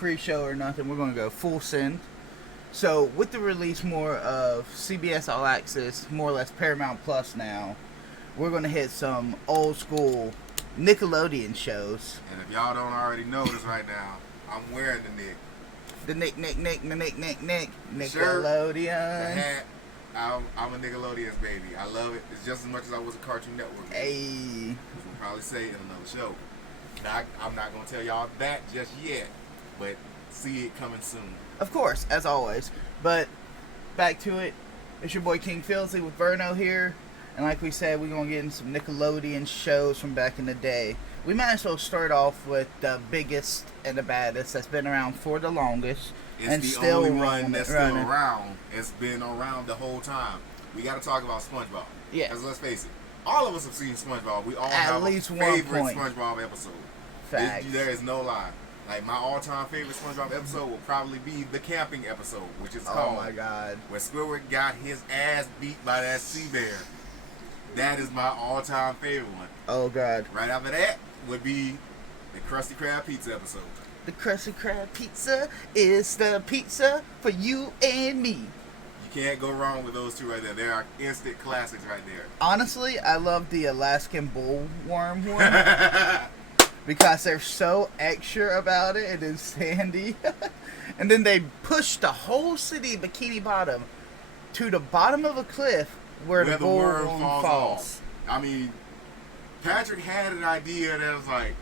pre-show or nothing. We're going to go full send. So, with the release more of CBS All Access, more or less Paramount Plus now, we're going to hit some old school Nickelodeon shows. And if y'all don't already know this right now, I'm wearing the Nick. The Nick. Nickelodeon. Shirt, the hat. I'm a Nickelodeon's baby. I love it. It's just as much as I was a Cartoon Network baby. Hey. Which we'll probably say in another show. Now, I'm not going to tell y'all that just yet, but see it coming soon. Of course, as always. But back to it. It's your boy King Filsley with Verno here. And like we said, we're going to get into some Nickelodeon shows from back in the day. We might as well start off with the biggest and the baddest that's been around for the longest. It's and the still only one that's still running. around. It's been around the whole time. We got to talk about SpongeBob. Yeah. Because let's face it, all of us have seen SpongeBob. We all At have least a one favorite point. SpongeBob episode. Facts. There is no lie. Like, my all-time favorite SpongeBob episode will probably be the camping episode, which is called... Oh, my God. Where Squidward got his ass beat by that sea bear. That is my all-time favorite one. Oh, God. Right after that would be the Krusty Krab pizza episode. The Krusty Krab pizza is the pizza for you and me. You can't go wrong with those two right there. They are instant classics right there. Honestly, I love the Alaskan bullworm one. Because they're so extra about it, and it's Sandy. And then they push the whole city of Bikini Bottom to the bottom of a cliff where the worm bullworm falls falls. off. I mean, Patrick had an idea that was like,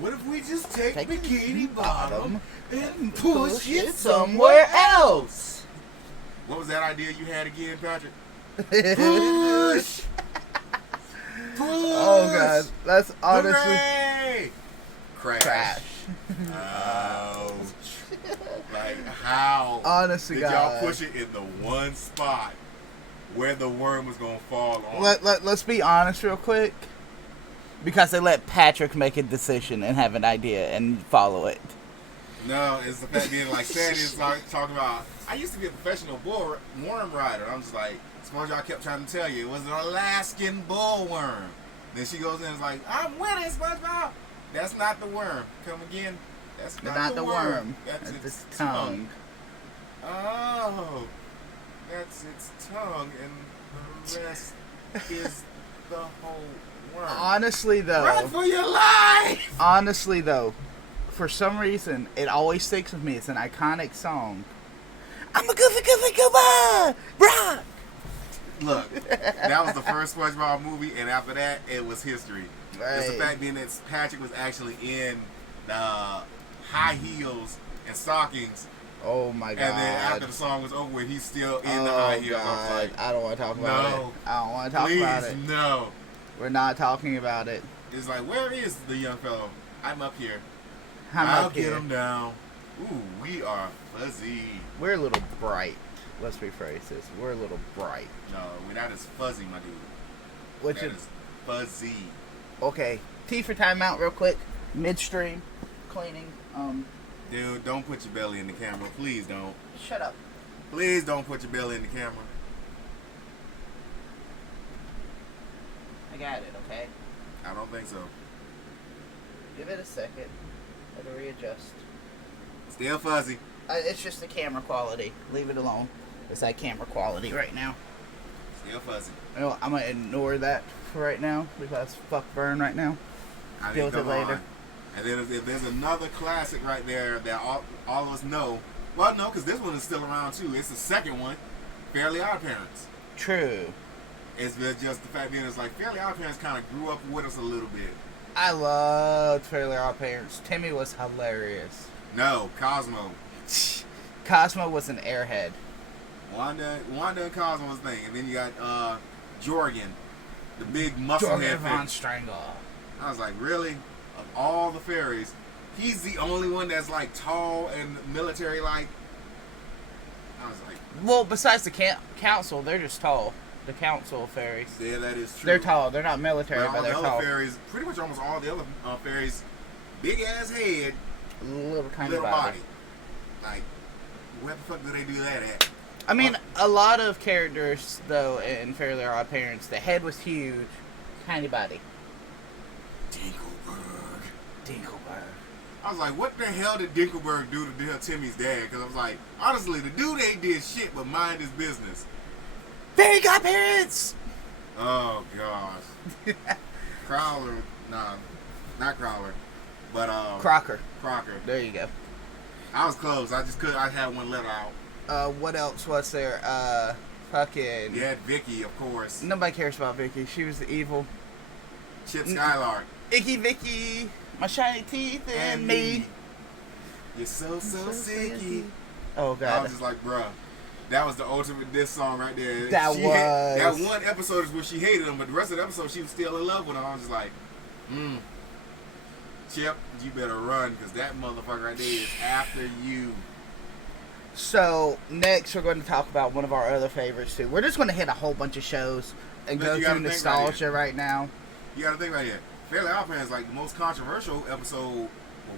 what if we just take Bikini Bottom and push it somewhere else? What was that idea you had again, Patrick? Push! Oh, God. That's honestly... Hooray! Crash. Ouch. Like, how Honestly, did y'all push it in the one spot where the worm was going to fall on? Let's be honest real quick. Because they let Patrick make a decision and have an idea and follow it. No, it's the fact being like Sandy's like talking about, I used to be a professional worm rider. I'm just like, SpongeBob kept trying to tell you it was an Alaskan bullworm. Then she goes in and is like, I'm winning, SpongeBob. That's not the worm. Come again. That's not the worm. That's its tongue. Oh, that's its tongue, and the rest is the whole worm. Honestly, though. Run for your life! Honestly, though, for some reason, it always sticks with me. It's an iconic song. I'm a goofy goober, Brock. Look, that was the first SpongeBob movie, and after that, it was history. Right. It's the fact being that Patrick was actually in high heels and stockings. Oh my God! And then after the song was over with, he's still in the high heels. God. Like, I don't want to talk about it. I don't want to talk please, about it. No. We're not talking about it. It's like, where is the young fellow? I'm up here. I'll get him down. Ooh, we are fuzzy. We're a little bright. Let's rephrase this. We're a little bright. No, we're not as fuzzy, my dude. Which is fuzzy. Okay. T for timeout real quick. Midstream. Cleaning. Dude, don't put your belly in the camera. Please don't. Shut up. Please don't put your belly in the camera. I got it, okay? I don't think so. Give it a second. It'll readjust. Still fuzzy. It's just the camera quality. Leave it alone. It's that camera quality right now. Still fuzzy. You know, I'm going to ignore that for right now because fuck Vern right now. Deal with it later. And then if there's another classic right there that all of us know. Well, no, because this one is still around too. It's the second one. Fairly Odd Parents. True. It's just the fact being it's like Fairly Odd Parents kind of grew up with us a little bit. I loved Fairly Odd Parents. Timmy was hilarious. No, Cosmo. Cosmo was an airhead. Wanda and Cosmo was the thing. And then you got Jorgen, the big muscle Jorgen head Von figure. Strangle. I was like, really? Of all the fairies, he's the only one that's like tall and military-like. I was like, well, besides the council, they're just tall. The council of fairies. Yeah, that is true. They're tall. They're not military, but they're all tall. the other fairies, pretty much almost all the other fairies, big ass head, Little tiny little body. body. Like, where the fuck do they do that at? I mean, a lot of characters, though, in Fairly Odd Parents, the head was huge, tiny body. Dinkelberg. I was like, what the hell did Dinkelberg do to Timmy's dad? Because I was like, honestly, the dude ain't did shit but mind his business. Fairy godparents! Oh, gosh. Crowler, nah, not Crowler, but Crocker. Crocker. There you go. I was close. I had one letter out. What else was there? Fucking... You had Vicky, of course. Nobody cares about Vicky. She was the evil. Chip Skylark. Icky Vicky, my shiny teeth and me. You're so sicky. Oh, God. I was just like, bruh. That was the ultimate diss song right there. That one episode is where she hated him, but the rest of the episode she was still in love with him. I was just like, Chip, you better run, because that motherfucker right there is after you. So, next we're going to talk about one of our other favorites, too. We're just going to hit a whole bunch of shows and go through nostalgia right now. You got to think about it. Fairly Odd Parents, like, the most controversial episode, or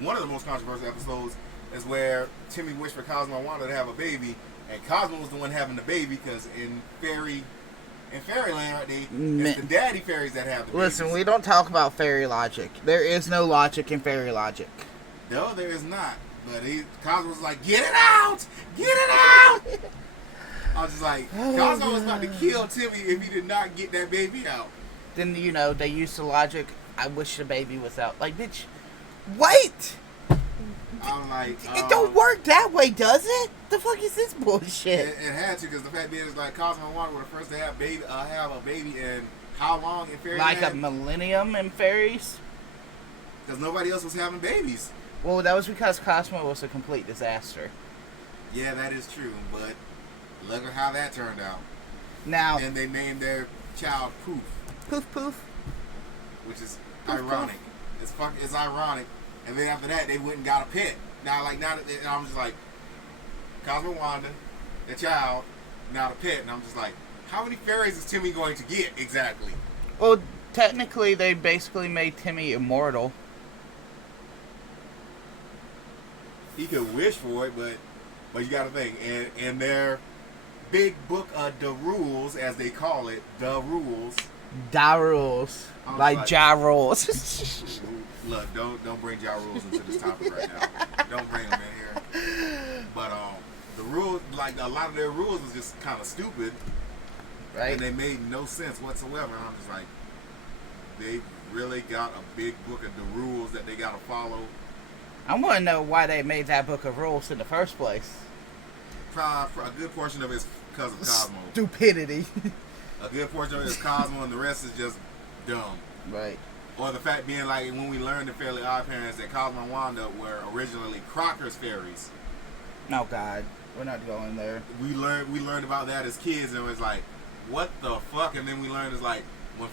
one of the most controversial episodes, is where Timmy wished for Cosmo and Wanda to have a baby, and Cosmo was the one having the baby, because in Fairyland right there, it's the daddy fairies that have the baby. Listen, we don't talk about fairy logic. There is no logic in fairy logic. No, there is not. But Cosmo was like, get it out! Get it out! I was just like, Cosmo was about to kill Timmy if he did not get that baby out. Then, you know, they used the logic, I wish the baby was out. Like, bitch, wait! I'm like, it don't work that way, does it? The fuck is this bullshit? It had to, because the fact is, like, Cosmo and Wanda were the first to have a baby in how long in Fairyland? Like a millennium in fairies? Because nobody else was having babies. Well, that was because Cosmo was a complete disaster. Yeah, that is true, but look at how that turned out. Now, and they named their child Poof. Poof Poof. Which is Poof, ironic. Poof. It's ironic. And then after that, they went and got a pet. Now that I'm just like, Cosmo Wanda, the child, now the pet. And I'm just like, how many fairies is Timmy going to get exactly? Well, technically, they basically made Timmy immortal. He could wish for it, but you got to think. And their big book of the rules, as they call it, the rules. Da rules. Like Ja rules. Look, don't bring Ja rules into this topic right now. Don't bring them in here. But the rules, like a lot of their rules, was just kind of stupid, right? And they made no sense whatsoever. And I'm just like, they really got a big book of the rules that they got to follow. I want to know why they made that book of rules in the first place. Probably a good portion of it is because of Cosmo. Stupidity. A good portion of it is Cosmo, and the rest is just dumb. Right. Or the fact being, like, when we learned in Fairly Odd Parents that Cosmo and Wanda were originally Crocker's fairies. Oh God, we're not going there. We learned about that as kids, and it was like, what the fuck? And then we learned it's like when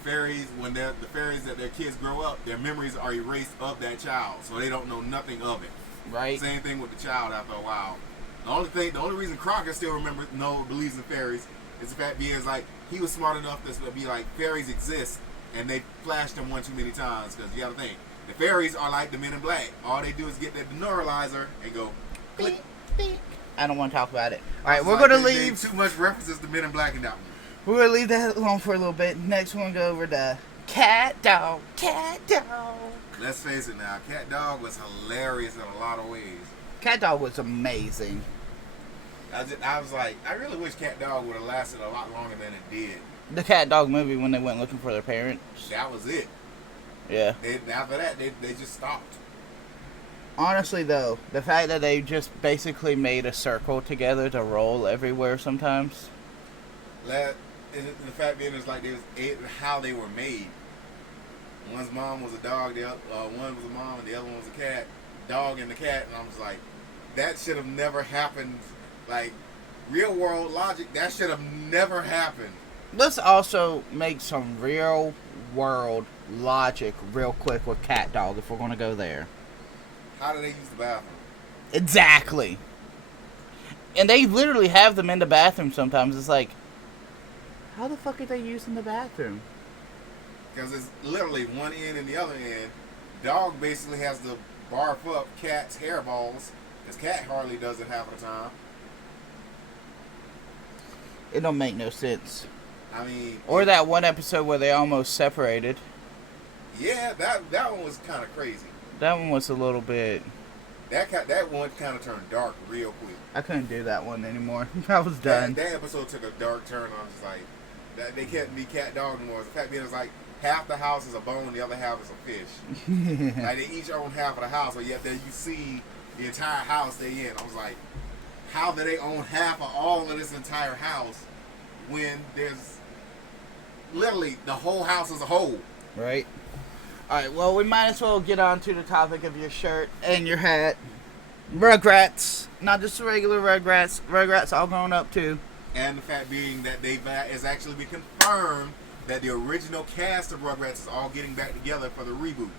the fairies that their kids grow up, their memories are erased of that child, so they don't know nothing of it. Right. Same thing with the child after a while. The only reason Crocker still believes in fairies is the fact being is like he was smart enough to be like fairies exist. And they flashed them one too many times, because you gotta think, the fairies are like the Men in Black. All they do is get that deneuralizer and go click. I don't want to talk about it. Alright, we're gonna leave. Too much references to Men in Black in that one. We're gonna leave that alone for a little bit. Next we're gonna go over to Cat Dog. Cat Dog. Let's face it now, Cat Dog was hilarious in a lot of ways. Cat Dog was amazing. I was like, I really wish Cat Dog would have lasted a lot longer than it did. The Cat Dog movie when they went looking for their parents. That was it. Yeah. After that, they just stopped. Honestly, though, the fact that they just basically made a circle together to roll everywhere sometimes. The fact being is like how they were made. One's mom was a dog, one was a mom, and the other one was a cat. Dog and the cat, and I'm just like, that should have never happened. Like, real world logic, that should have never happened. Let's also make some real world logic real quick with Cat Dog if we're going to go there. How do they use the bathroom? Exactly. And they literally have them in the bathroom sometimes. It's like, how the fuck are they using the bathroom? Because it's literally one end and the other end. Dog basically has to barf up Cat's hairballs, because Cat hardly does it half the time. It don't make no sense. I mean... Or that one episode where they almost separated. Yeah, that one was kind of crazy. That one was a little bit... That one kind of turned dark real quick. I couldn't do that one anymore. I was done. That episode took a dark turn. I was just like, that they can't be cat dog anymore. The fact being is like half the house is a bone, the other half is a fish. Like they each own half of the house, but yet there you see the entire house they in. I was like, how do they own half of all of this entire house when there's literally the whole house as a whole? Right. Alright, well, we might as well get on to the topic of your shirt and your hat. Rugrats. Not just the regular Rugrats. Rugrats all grown up, too. And the fact being that it's actually been confirmed that the original cast of Rugrats is all getting back together for the reboot.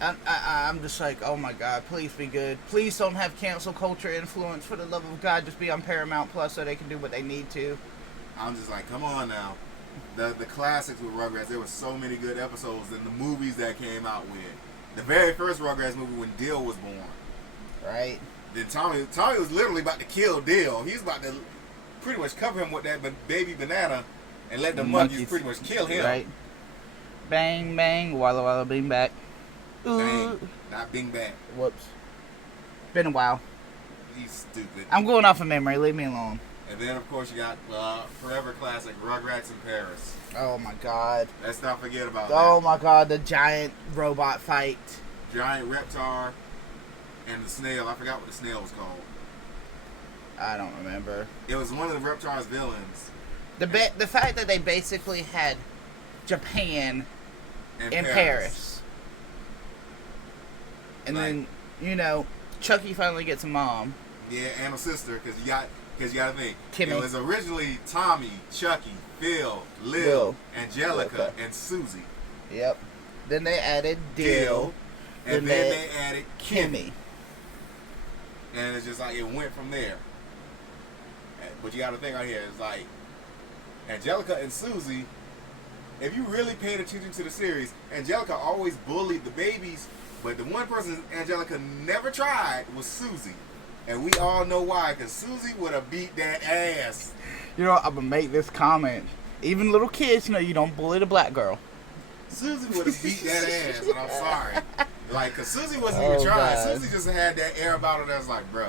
I'm just like, oh my God, please be good. Please don't have cancel culture influence. For the love of God, just be on Paramount Plus so they can do what they need to. I'm just like, come on now. The classics with Rugrats, there were so many good episodes in the movies that came out with. The very first Rugrats movie when Dill was born. Right. Then Tommy was literally about to kill Dill. He was about to pretty much cover him with that baby banana and let the monkeys pretty much kill him. Right. Bang, bang, walla walla, bing back. Ooh. Bang, not bing back. Whoops. Been a while. He's stupid. I'm going off of memory. Leave me alone. And then, of course, you got forever classic Rugrats in Paris. Oh, my God. Let's not forget about Oh, my God. The giant robot fight. Giant Reptar and the snail. I forgot what the snail was called. I don't remember. It was one of the Reptar's villains. The fact that they basically had Japan in Paris. And then, Chucky finally gets a mom. Yeah, and a sister, because you got to think. Kimmy. It was originally Tommy, Chucky, Phil, Lil, Angelica, and Susie. Yep. Then they added Dill. And then they added Kimmy. And it's just like, it went from there. But you got to think right here, it's like, Angelica and Susie, if you really paid attention to the series, Angelica always bullied the babies, but the one person Angelica never tried was Susie. And we all know why, because Susie would have beat that ass. I'm going to make this comment. Even little kids know you don't bully the black girl. Susie would have beat that ass, and I'm sorry. Like, because Susie wasn't even trying. God. Susie just had that air about her that's like, bruh.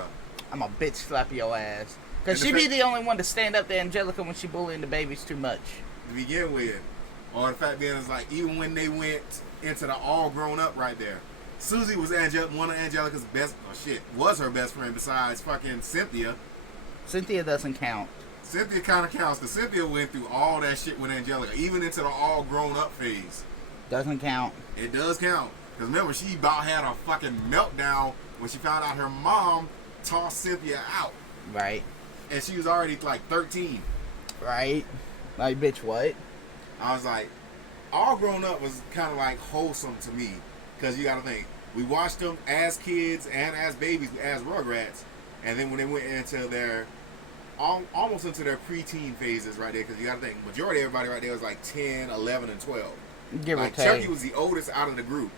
I'm a bitch slap your ass. Because she be the only one to stand up to Angelica when she bullying the babies too much. To begin with. Or the fact being is like, even when they went into the all grown up right there, Susie was one of Angelica's best, was her best friend besides fucking Cynthia. Cynthia doesn't count. Cynthia kind of counts, because Cynthia went through all that shit with Angelica, even into the all grown up phase. Doesn't count. It does count. Because remember, she about had a fucking meltdown when she found out her mom tossed Cynthia out. Right. And she was already like 13. Right. Like, bitch, what? I was like, all grown up was kind of like wholesome to me. Because you got to think, we watched them as kids and as babies, as Rugrats. And then when they went into their, almost into their preteen phases right there. Because you got to think, majority of everybody right there was like 10, 11, and 12. Give like or take. Chucky was the oldest out of the group.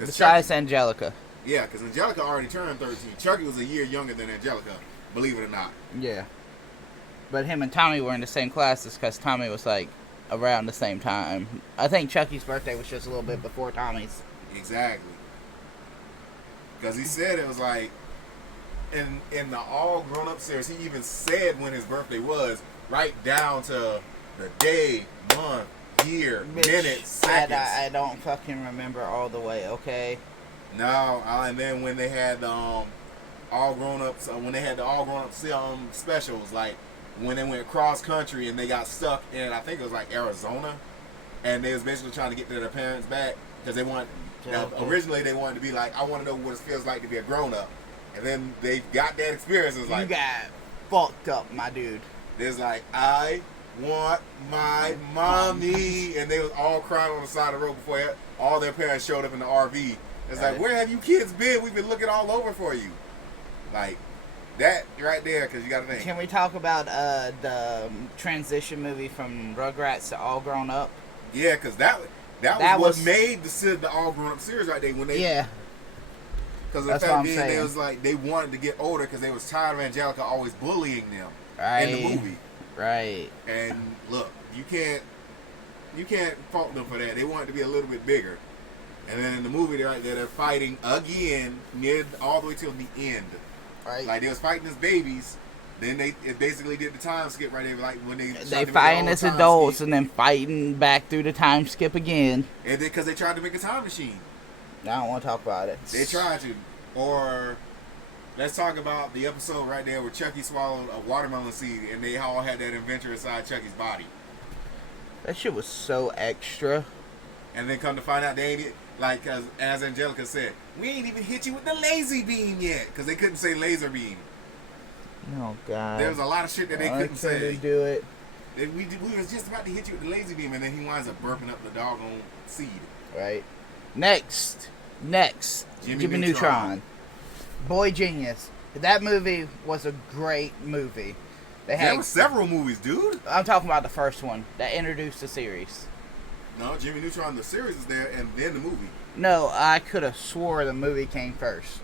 Besides Angelica. Yeah, because Angelica already turned 13. Chucky was a year younger than Angelica, believe it or not. Yeah. But him and Tommy were in the same classes because Tommy was like around the same time. I think Chucky's birthday was just a little bit before Tommy's. Exactly. Because he said it was like, in the all grown up series, he even said when his birthday was, right down to the day, month, year, minute, seconds. I don't fucking remember all the way, okay? No, and then when they had the all grown up specials, like when they went cross country and they got stuck in, I think it was like Arizona, and they was basically trying to get their parents back because they want. Originally they wanted to be like, I want to know what it feels like to be a grown up, and then they got that experience. It's like, you got fucked up, my dude. There's like, I want my mommy, and they was all crying on the side of the road before all their parents showed up in the RV. It's like, where have you kids been? We've been looking all over for you. Like, that right there, because you got to think. Can we talk about the transition movie from Rugrats to All Grown Up? Yeah, because that was what made the All Grown Up series right there. When they, yeah. Because the fact being, they was like, they wanted to get older because they was tired of Angelica always bullying them in the movie. Right. And look, you can't fault them for that. They wanted to be a little bit bigger. And then in the movie, they're fighting again, all the way till the end. Right. Like they was fighting as babies. Then it basically did the time skip right there, like when they fighting as adults and then fighting back through the time skip again. And because they tried to make a time machine. I don't want to talk about it. They tried to. Or let's talk about the episode right there where Chucky swallowed a watermelon seed, and they all had that inventor inside Chucky's body. That shit was so extra. And then come to find out they ain't like as Angelica said, we ain't even hit you with the lazy beam yet because they couldn't say laser beam. Oh God! There was a lot of shit that they couldn't say. Couldn't do it. We was just about to hit you with the lazy beam, and then he winds up burping up the doggone seed. Right. Next, Jimmy Neutron. Boy Genius. That movie was a great movie. There were several movies, dude. I'm talking about the first one that introduced the series. No, Jimmy Neutron, the series is there, and then the movie. No, I could have swore the movie came first.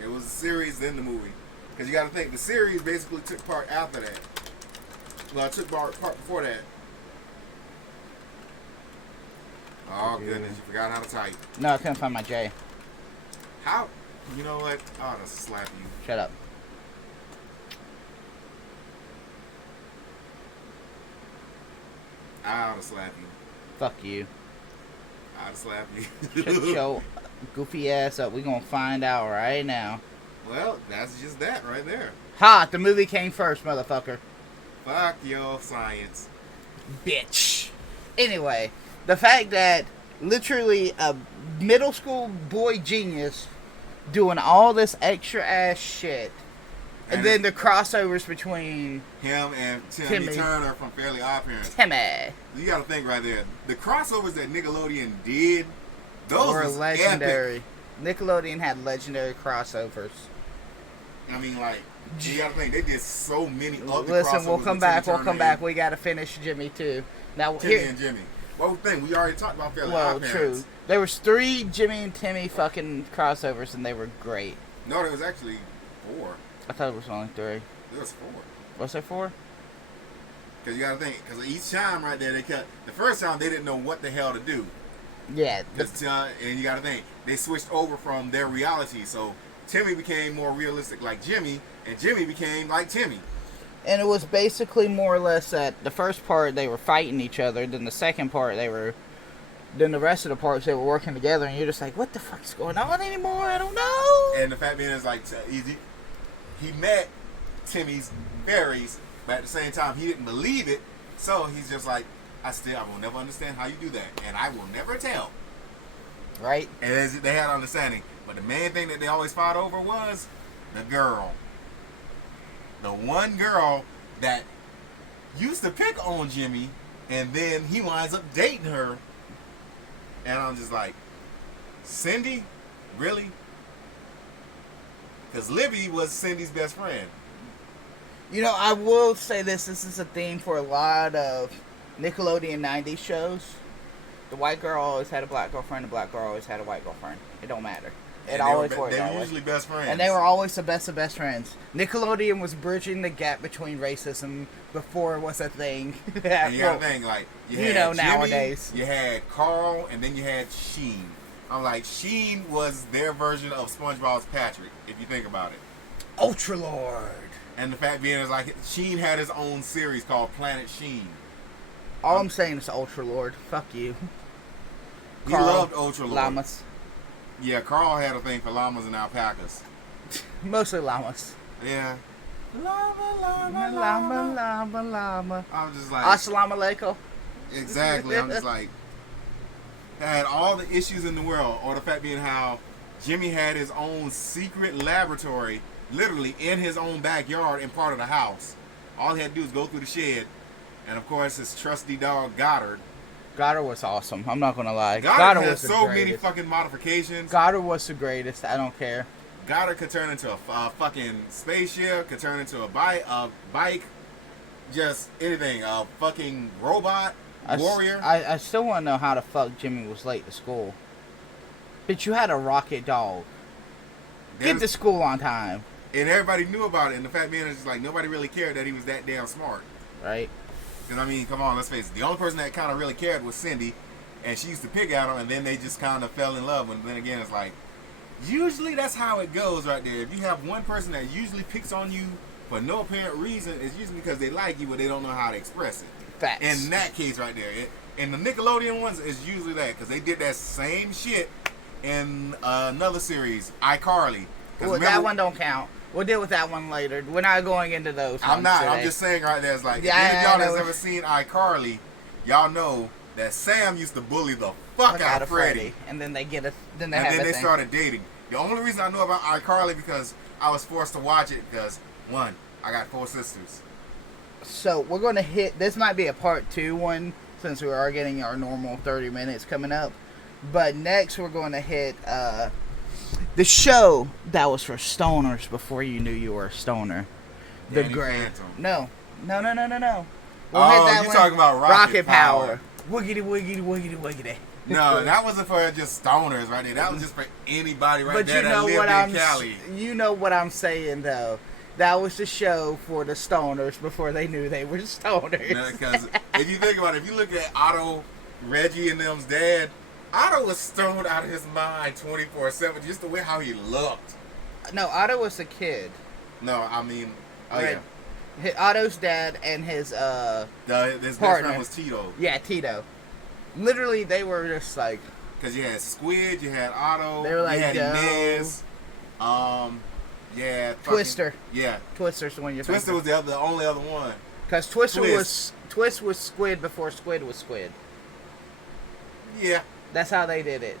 It was the series, then the movie. Because you got to think, the series basically took part after that. Well, it took part before that. Oh, goodness, you forgot how to type. No, I couldn't find my J. How? You know what? I'll just slap you. Shut up. I'll slap you. Fuck you. I'll slap you. Shut your goofy ass up. We're going to find out right now. Well, that's just that right there. Ha! The movie came first, motherfucker. Fuck your science. Bitch. Anyway, the fact that literally a middle school boy genius doing all this extra ass shit, and then the crossovers between him and Timmy Turner from Fairly Odd Parents. Timmy. You got to think right there. The crossovers that Nickelodeon did, those were legendary. Epic. Nickelodeon had legendary crossovers. I mean, like, you got to think they did so many other crossovers. Listen, we'll come back. We'll come back. We got to finish Jimmy too. Now Timmy and Jimmy. Well, thing we already talked about Fairly Odd Parents. True. There was 3 Jimmy and Timmy fucking crossovers, and they were great. No, there was actually 4. I thought it was only 3. There was 4. Was there 4? Because you got to think, because each time right there, they cut. The first time they didn't know what the hell to do. Yeah. And you got to think, they switched over from their reality. So Timmy became more realistic like Jimmy, and Jimmy became like Timmy. And it was basically more or less that the first part they were fighting each other, then the second part then the rest of the parts they were working together, and you're just like, what the fuck is going on anymore? I don't know. And the fact being is like, he met Timmy's fairies, but at the same time he didn't believe it, so he's just like, I will never understand how you do that, and I will never tell. Right? And they had understanding, but the main thing that they always fought over was the girl. The one girl that used to pick on Jimmy, and then he winds up dating her. And I'm just like, Cindy? Really? Because Libby was Cindy's best friend. You know, I will say this is a theme for a lot of Nickelodeon 90s shows. The white girl always had a black girlfriend, the black girl always had a white girlfriend. It don't matter. It always worked that way. They were usually best friends. And they were always the best of best friends. Nickelodeon was bridging the gap between racism before it was a thing. And you gotta think, like, you had Jimmy, nowadays. You had Carl, and then you had Sheen. I'm like, Sheen was their version of SpongeBob's Patrick, if you think about it. Ultra Lord. And the fact being is, like, Sheen had his own series called Planet Sheen. All I'm saying is Ultra Lord. Fuck you. He loved Ultra Lord. Llamas. Yeah, Carl had a thing for llamas and alpacas. Mostly llamas. Yeah. Llama. I'm just like... Assalamu alaikum. Exactly. I'm just like... Had all the issues in the world. Or the fact being how Jimmy had his own secret laboratory literally in his own backyard in part of the house. All he had to do was go through the shed. And of course, his trusty dog, Goddard. Goddard was awesome. I'm not going to lie. Goddard had so many fucking modifications. Goddard was the greatest. I don't care. Goddard could turn into a fucking spaceship, could turn into a bike, just anything. A fucking robot, warrior. I still want to know how the fuck Jimmy was late to school. But you had a rocket dog. Get to school on time. And everybody knew about it. And the fact being is just like nobody really cared that he was that damn smart. Right. Because, I mean, come on, let's face it. The only person that kind of really cared was Cindy. and she used to pick at him, and then they just kind of fell in love. And then again, it's like, usually that's how it goes right there. If you have one person that usually picks on you for no apparent reason, it's usually because they like you, but they don't know how to express it. Facts. In that case right there. In the Nickelodeon ones, it's usually that, because they did that same shit in another series, iCarly. Well, that one don't count. We'll deal with that one later. We're not going into those. I'm not. Today. I'm just saying right there. It's like, Yeah, if any of y'all I that's know. ever seen iCarly, y'all know that Sam used to bully the fuck out of Freddie. And then they get a. Then They started dating. The only reason I know about iCarly because I was forced to watch it because, one, I got 4 sisters. So we're going to hit. This might be a part 2 one since we are getting our normal 30 minutes coming up. But next we're going to hit the show that was for stoners before you knew you were a stoner. The Danny Great. Phantom. No. We'll Oh, hit that you're one. talking about Rocket Power. Wiggity, wiggity, wiggity, wiggity. No, that wasn't for just stoners right there. That was just for anybody right But there you know that what lived in Cali. you know what I'm saying though. That was the show for the stoners before they knew they were stoners. Because if you think about it, if you look at Otto, Reggie, and them's dad, Otto was stoned out of his mind 24/7, just the way how he looked. No, Otto was a kid. No, I mean, Right. Otto's dad and his his best partner. friend was Tito. Yeah, Tito. Literally, they were just like. Because you had Squid, you had Otto, They were like, you had yo. Inez, yeah, Twister. Yeah, Twister's the one you're Twister thinking. was the only other one. Because Twist was Squid before Squid was Squid. Yeah, That's how they did it.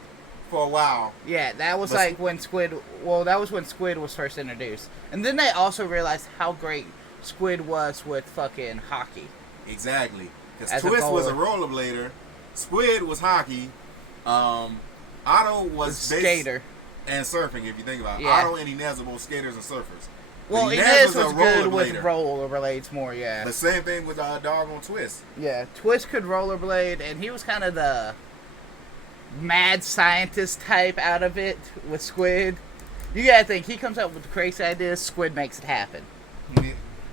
for a while. Yeah, that was But like when Squid. Well, that was when Squid was first introduced, and then they also realized how great Squid was with fucking hockey. Exactly. As Because a Twist was a bowler. rollerblader, Squid was hockey, Otto was Skater. and surfing. If you think about it, Yeah. Otto and Inez are both skaters and surfers. Well, But Inez was a good with rollerblader. rollerblades more. Yeah. The same thing with dog on Twist. Yeah, Twist could rollerblade, and he was kind of the mad scientist type out of it with Squid. You gotta think, he comes up with the crazy ideas, Squid makes it happen.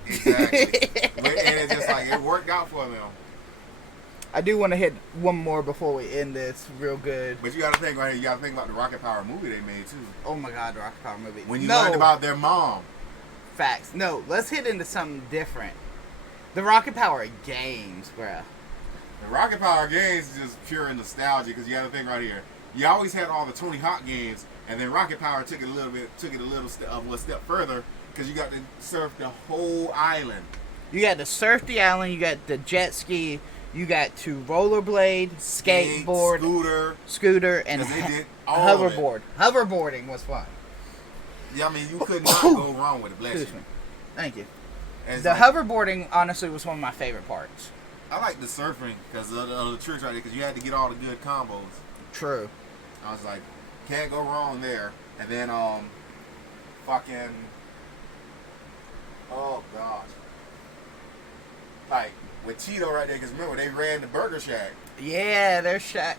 Exactly. And it's just like it worked out for them. I do want to hit one more before we end this real good. But you got to think right here. You got to think about the Rocket Power movie they made too. Oh my god, the Rocket Power movie. When you learned about their mom. Facts. No, let's hit into something different. The Rocket Power games, bruh. The Rocket Power games is just pure nostalgia because you got to think right here. You always had all the Tony Hawk games, and then Rocket Power took it a little step further because you got to surf the whole island. You got to surf the island, you got the jet ski, you got to rollerblade, skateboard, scooter, and 'Cause they did all of it. hoverboard. Hoverboarding was fun. Yeah, I mean you could not go wrong with it. Bless Excuse you. me. Thank you. And it's The like, hoverboarding, honestly, was one of my favorite parts. I like the surfing because of the tricks right there because you had to get all the good combos. True. I was like, can't go wrong there. And then fucking, oh gosh, like with Cheeto right there because remember they ran the Burger Shack. Yeah, their shack.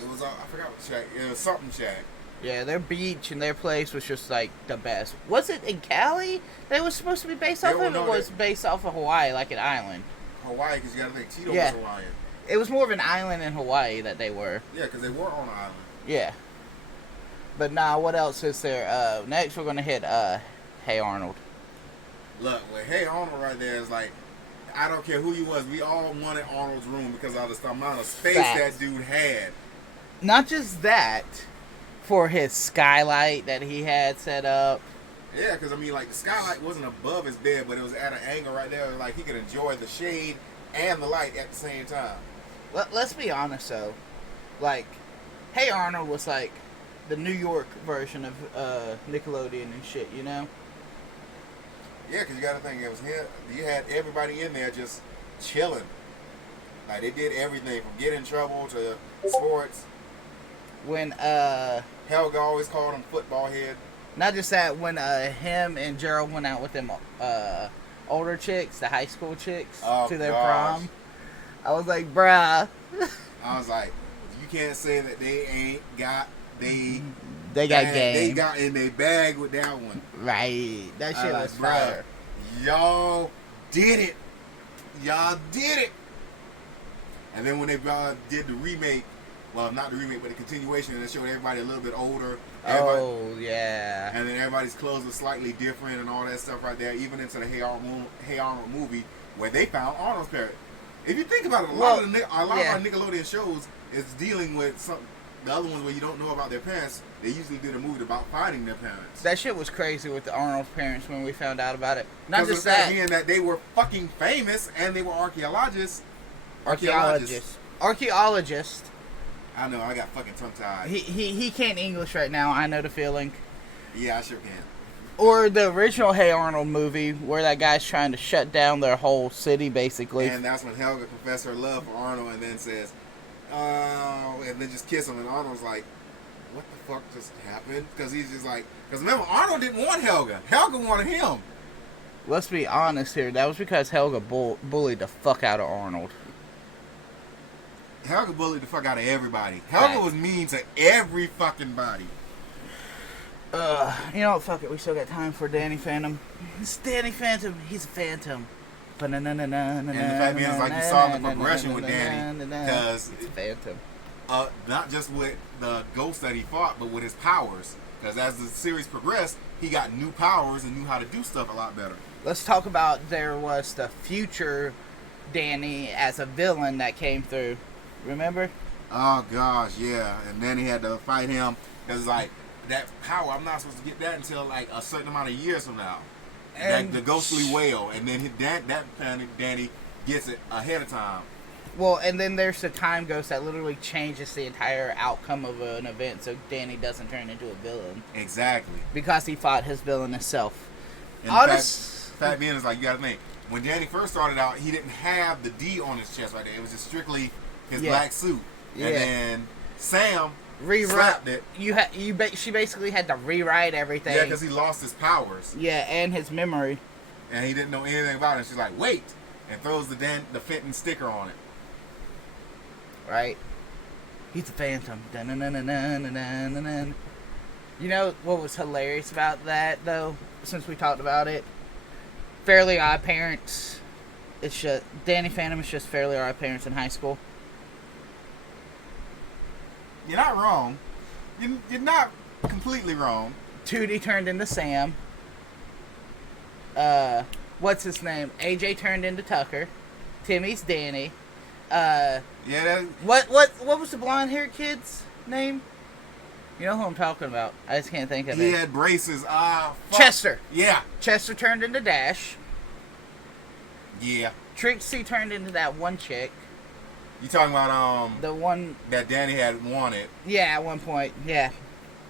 It was I forgot what shack. It was something shack. Yeah, their beach and their place was just like the best. Was it in Cali? That was supposed to be based off of. It was based off of Hawaii, like an island. Hawaii because you got to think Cheeto Yeah. was Hawaiian. It was more of an island in Hawaii that they were. Yeah, because they were on an island. Yeah. But nah, what else is there? Next we're gonna hit Hey Arnold. Look, well, Hey Arnold right there is like, I don't care who you was, we all wanted Arnold's room because of the amount of space Facts. that dude had. Not just that, for his skylight that he had set up. Yeah, because I mean, like the skylight wasn't above his bed, but it was at an angle right there, like he could enjoy the shade and the light at the same time. Let's be honest though, like, Hey Arnold was like the New York version of Nickelodeon and shit, you know? Yeah, because you got to think it was him. You had everybody in there just chilling. Like they did everything from get in trouble to sports. When Helga always called him football head. not just that, when him and Gerald went out with them older chicks, the high school chicks, to their prom, I was like, bruh. I was like, you can't say that they ain't got They got game. They got in their bag with that one. Right. That shit was fire. Y'all did it. Y'all did it. And then when they did the remake, well, not the remake, but the continuation, and it showed everybody a little bit older. Oh, yeah. And then everybody's clothes were slightly different and all that stuff right there, even into the Hey Arnold movie, where they found Arnold's parents. If you think about it, a lot of our Nickelodeon shows is dealing with the other ones where you don't know about their parents. They usually did a movie about finding their parents. That shit was crazy with the Arnold's parents when we found out about it. Not just that. Being that they were fucking famous and they were archaeologists. Archaeologist. I know, I got fucking tongue-tied. He can't English right now, I know the feeling. Yeah, I sure can. Or the original Hey Arnold movie, where that guy's trying to shut down their whole city, basically. And that's when Helga confesses her love for Arnold and then says, oh, and then just kiss him. And Arnold's like, what the fuck just happened? Because he's just like, because remember, Arnold didn't want Helga. Helga wanted him. Let's be honest here. That was because Helga bullied the fuck out of Arnold. Helga bullied the fuck out of everybody. Helga was mean to every fucking body. You know what? Fuck it. We still got time for Danny Phantom. It's Danny Phantom. He's a phantom. And the fact is, like, you saw the progression with Danny, because it's a phantom. Not just with the ghost that he fought, but with his powers. Because as the series progressed, he got new powers and knew how to do stuff a lot better. Let's talk about there was the future Danny as a villain that came through. Remember? Oh gosh, yeah. And then he had to fight him because like that power, I'm not supposed to get that until like a certain amount of years from now. And the ghostly whale, and then Danny gets it ahead of time. Well, and then there's the time ghost that literally changes the entire outcome of an event, so Danny doesn't turn into a villain. Exactly. Because he fought his villainous self. And fact being is like, you gotta think, when Danny first started out, he didn't have the D on his chest right there. It was just strictly his black suit. And then Sam slapped it. She basically had to rewrite everything. Yeah, because he lost his powers. Yeah, and his memory. And he didn't know anything about it. She's like, wait, and throws the Fenton sticker on it. Right. He's a phantom. You know what was hilarious about that, though, since we talked about it? Fairly Odd Parents. It's just Danny Phantom is just Fairly Odd Parents in high school. You're not wrong. You're not completely wrong. Tootie turned into Sam. What's his name? AJ turned into Tucker. Timmy's Danny. What was the blonde haired kid's name? You know who I'm talking about. I just can't think of it. He had braces. Fuck. Chester. Yeah. Chester turned into Dash. Yeah. Trixie turned into that one chick. You talking about the one that Danny had wanted? Yeah, at one point. Yeah.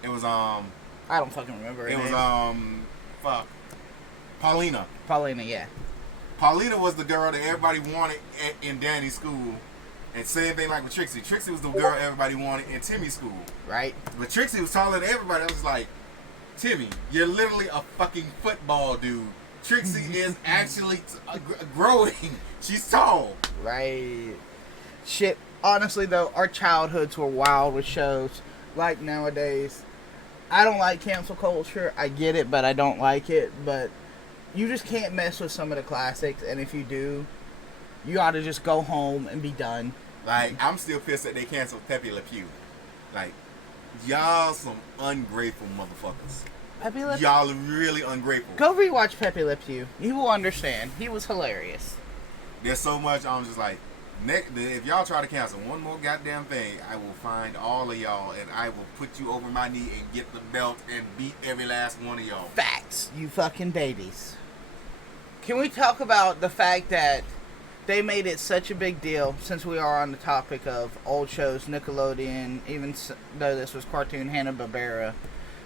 It was I don't fucking remember her name. It was Paulina. Paulina, yeah. Paulina was the girl that everybody wanted in Danny's school. And same thing like with Trixie. Trixie was the girl everybody wanted in Timmy's school. Right. But Trixie was taller than everybody. I was like, Timmy, you're literally a fucking football dude. Trixie is actually growing. She's tall. Right. Shit. Honestly, though, our childhoods were wild with shows. Like nowadays. I don't like cancel culture. I get it, but I don't like it. But you just can't mess with some of the classics. And if you do, you ought to just go home and be done. Like, I'm still pissed that they canceled Pepe Le Pew. Like, y'all some ungrateful motherfuckers. Pepe Le Pew? Y'all are really ungrateful. Go rewatch Pepe Le Pew. You will understand. He was hilarious. There's so much, I'm just like, if y'all try to cancel one more goddamn thing, I will find all of y'all and I will put you over my knee and get the belt and beat every last one of y'all. Facts, you fucking babies. Can we talk about the fact that they made it such a big deal, since we are on the topic of old shows, Nickelodeon, even though this was cartoon Hanna-Barbera,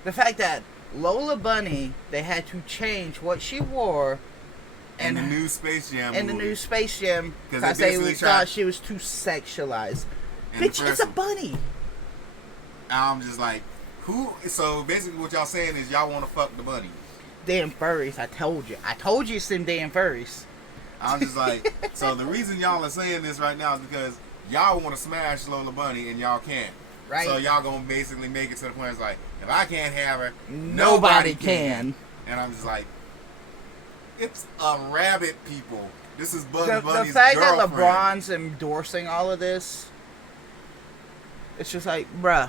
the fact that Lola Bunny, they had to change what she wore in the new Space Jam in movie. the new Space Jam, because they thought she was too sexualized. Bitch, it's a bunny. I'm just like, who? So basically what y'all saying is y'all want to fuck the bunny. Damn furries, I told you it's them damn furries. I'm just like, so the reason y'all are saying this right now is because y'all want to smash Lola Bunny and y'all can't. Right. So y'all gonna basically make it to the point it's like, if I can't have her, nobody can. And I'm just like, it's a rabbit, people. This is Bugs Bunny's The fact girlfriend. that LeBron's endorsing all of this, It's just like, bruh,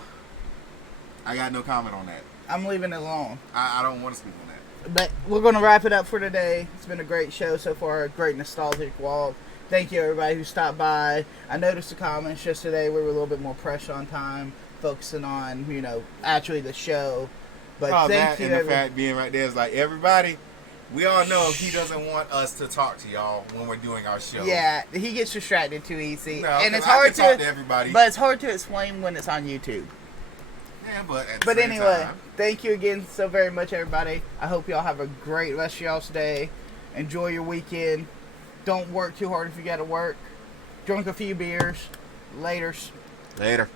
I got no comment on that. I'm leaving it alone. I don't want to speak on that. But we're going to wrap it up for today. It's been a great show so far, a great nostalgic walk. Thank you, everybody who stopped by. I noticed the comments yesterday. We were a little bit more pressed on time, focusing on, actually the show. But thank you, and the fact being right there is like, everybody, we all know he doesn't want us to talk to y'all when we're doing our show. Yeah, he gets distracted too easy. No, and it's I hard can talk to everybody. But it's hard to explain when it's on YouTube. Yeah, but at the same anyway, time, thank you again so very much, everybody. I hope y'all have a great rest of y'all's day. Enjoy your weekend. Don't work too hard if you got to work. Drink a few beers. Laters. Later.